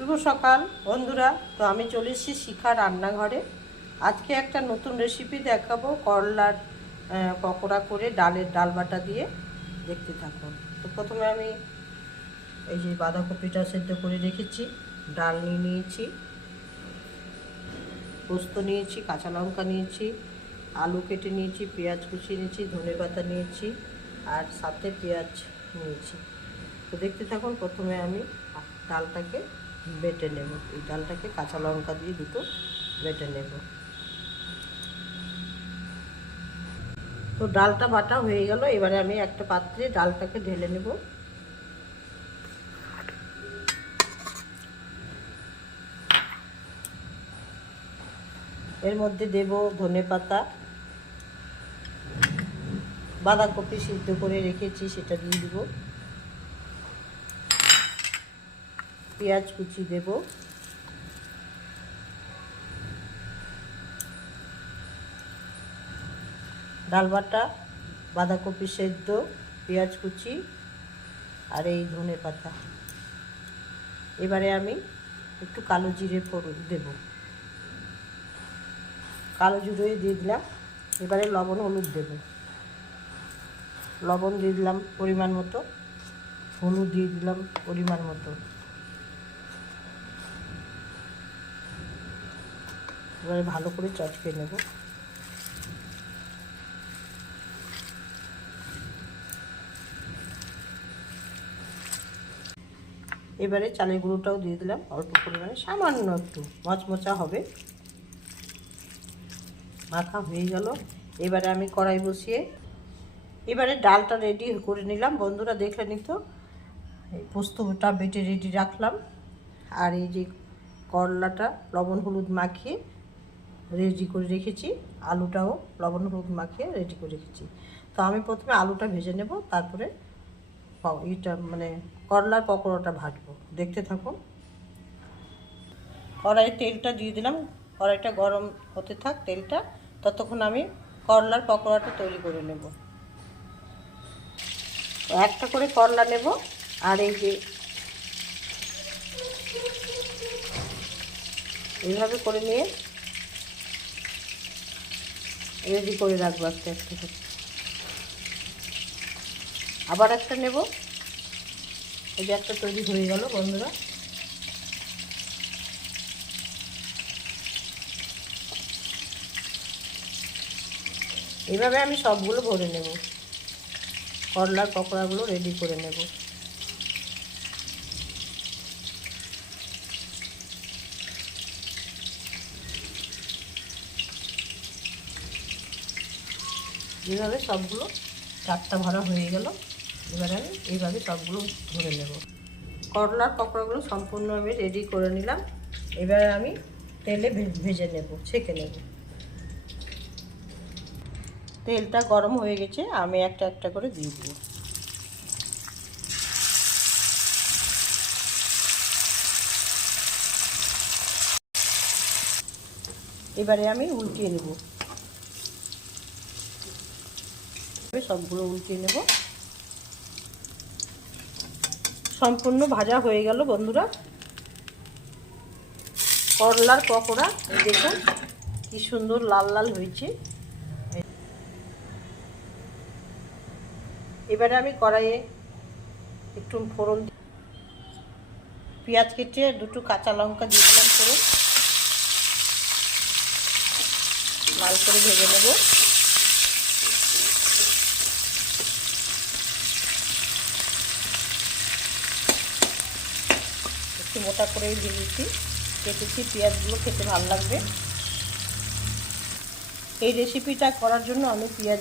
শুভ সকাল, বন্ধুরা। তো আমি চলে এসেছি শিখা রান্নাঘরে। আজকে একটা নতুন রেসিপি দেখাবো, করলার পকোড়া করে ডালের ডাল বাটা দিয়ে। দেখতে থাকুন। তো প্রথমে আমি এই যে বাঁধাকপিটা সেদ্ধ করে রেখেছি, ডাল নিয়ে নিয়েছি, পোস্ত নিয়েছি, কাঁচা লঙ্কা নিয়েছি, আলু কেটে নিয়েছি, পেঁয়াজ কুচিয়ে নিয়েছি, ধনে পাতা নিয়েছি, আর সাথে পেঁয়াজ নিয়েছি। তো দেখতে থাকুন, প্রথমে আমি ডালটাকে বেটে নেব। এই ডালটাকে কাঁচা লঙ্কা দিয়ে দুটো বেটে নেব। তো ডালটা বাটা হয়ে গেল। এবারে আমি একটা পাত্রে ডালটাকে ঢেলে নেব। এর মধ্যে দেব ধনে পাতা। বাঁধাকপি সিদ্ধ করে রেখেছি, সেটা দিয়ে দিব। পেঁয়াজ কুচি দেব। ডাল বাটা, বাঁধাকপি সেদ্ধ, পেঁয়াজ কুচি আর এই ধনে পাতা। এবারে আমি একটু কালো জিরে ফোড়ন দেব। কালো জিরে দিয়ে দিলাম। এবারে লবণ হলুদ দেব। লবণ দিয়ে দিলাম পরিমাণ মতো। হলুদ দিয়ে দিলাম পরিমাণ মতো। এবারে ভালো করে চটকে নেব। এবারে চালের গুঁড়োটাও দিয়ে দিলাম, অল্প পরিমাণে, সামান্য একটু মচমচা হবে। মাখা হয়ে গেল। এবারে আমি কড়াই বসিয়ে, এবারে ডালটা রেডি করে নিলাম। বন্ধুরা দেখলে নিত পোস্তটা বেটে রেডি রাখলাম। আর এই যে করলাটা, লবণ, হলুদ মাখিয়ে রেডি করে রেখেছি। আলুটাও লবণ হলুদ মাখিয়ে রেডি করে রেখেছি। তো আমি প্রথমে আলুটা ভেজে নেব, তারপরে ইটা মানে করলার পকোড়াটা ভাজবো। দেখতে থাকুন। কড়াইয়ে তেলটা দিয়ে দিলাম। কড়াইটা গরম হতে থাক তেলটা। ততক্ষণ আমি করলার পকোড়াটা তৈরি করে নেব। একটা করে করলা নেব, আর এই যে এইভাবে করে নিয়ে রেডি করে রাখব একটা করে। আবার একটা নেব। এই যে একটা তৈরি হয়ে গেল বন্ধুরা। এইভাবে আমি সবগুলো ভরে নেব। করলার পকোড়াগুলো রেডি করে নেব। এইভাবে সবগুলো চারটা ভরা হয়ে গেল, এবারে আমি এইভাবে সবগুলো ধরে নেব। করলার পকোড়াগুলো সম্পূর্ণ আমি রেডি করে নিলাম। এবারে আমি তেলে ভেজে নেব, ছেঁকে নেব। তেলটা গরম হয়ে গেছে, আমি একটা একটা করে দিয়ে দেবো। এবারে আমি উল্টিয়ে নেব এবারে সবগুলো উল্টিয়ে নেব। সম্পূর্ণ ভাজা হয়ে গেল বন্ধুরা। করলার পকোড়া দেখুন কি সুন্দর লাল লাল হয়েছে। এবারে আমি কড়াইয়ে একটু ফোড়ন পেঁয়াজ কেটে দুটো কাঁচা লঙ্কা দিয়ে দিলাম ফোড়ন। লাল করে ভেজে নেব। মোটা করেই ভেজেছি কেটেছি, পেঁয়াজগুলো খেতে ভালো লাগবে। এই রেসিপিটা করার জন্য আমি পেঁয়াজ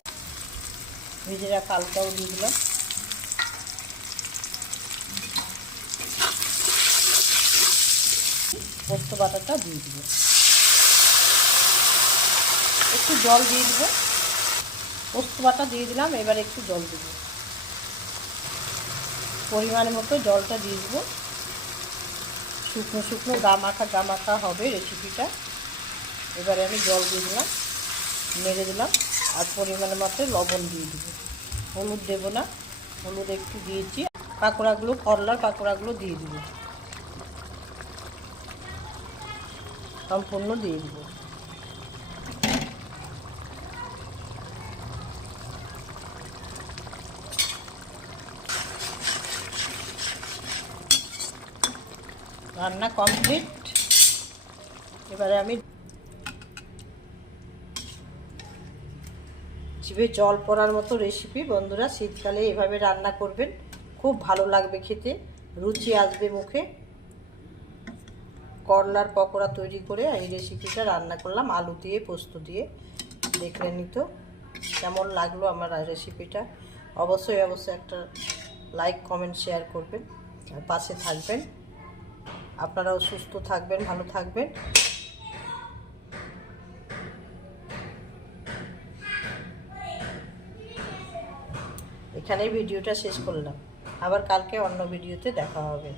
ভেজে রাখা আলুটাও দিয়ে দিলাম। পোস্ত বাটাটা দিয়ে দিব একটু জল দিয়ে দিব। পোস্ত বাটা দিয়ে দিলাম, এবার একটু জল দিব। পরিমাণ মতো জলটা দিয়ে দিব। শুকনো শুকনো গা মাখা গা মাখা হবে রেসিপিটা এবারে আমি জল দিয়ে দিলাম, মেরে দিলাম, আর পরিমাণে মাত্র লবণ দিয়ে দেব। হলুদ দেব না, হলুদ একটু দিয়েছি। পাকোড়াগুলো, করলার পাকোড়াগুলো দিয়ে দেবো। সম্পূর্ণ দিয়ে দেবো। রান্না কমপ্লিট। এবারে আমি জিভে জল পড়ার মতো রেসিপি বন্ধুরা, শীতকালে এভাবে রান্না করবেন। খুব ভালো লাগবে খেতে। রুচি আসবে মুখে। করলার পকোড়া তৈরি করে এই রেসিপিটা রান্না করলাম, আলু দিয়ে, পোস্ত দিয়ে। দেখলে নিত কেমন লাগল আমার রেসিপিটা অবশ্যই অবশ্যই একটা লাইক কমেন্ট শেয়ার করবেন। আর পাশে থাকবেন। আপনারাও সুস্থ থাকবেন, ভালো থাকবেন। এখানেই ভিডিওটা শেষ করলাম। আবার কালকে অন্য ভিডিওতে দেখা হবে।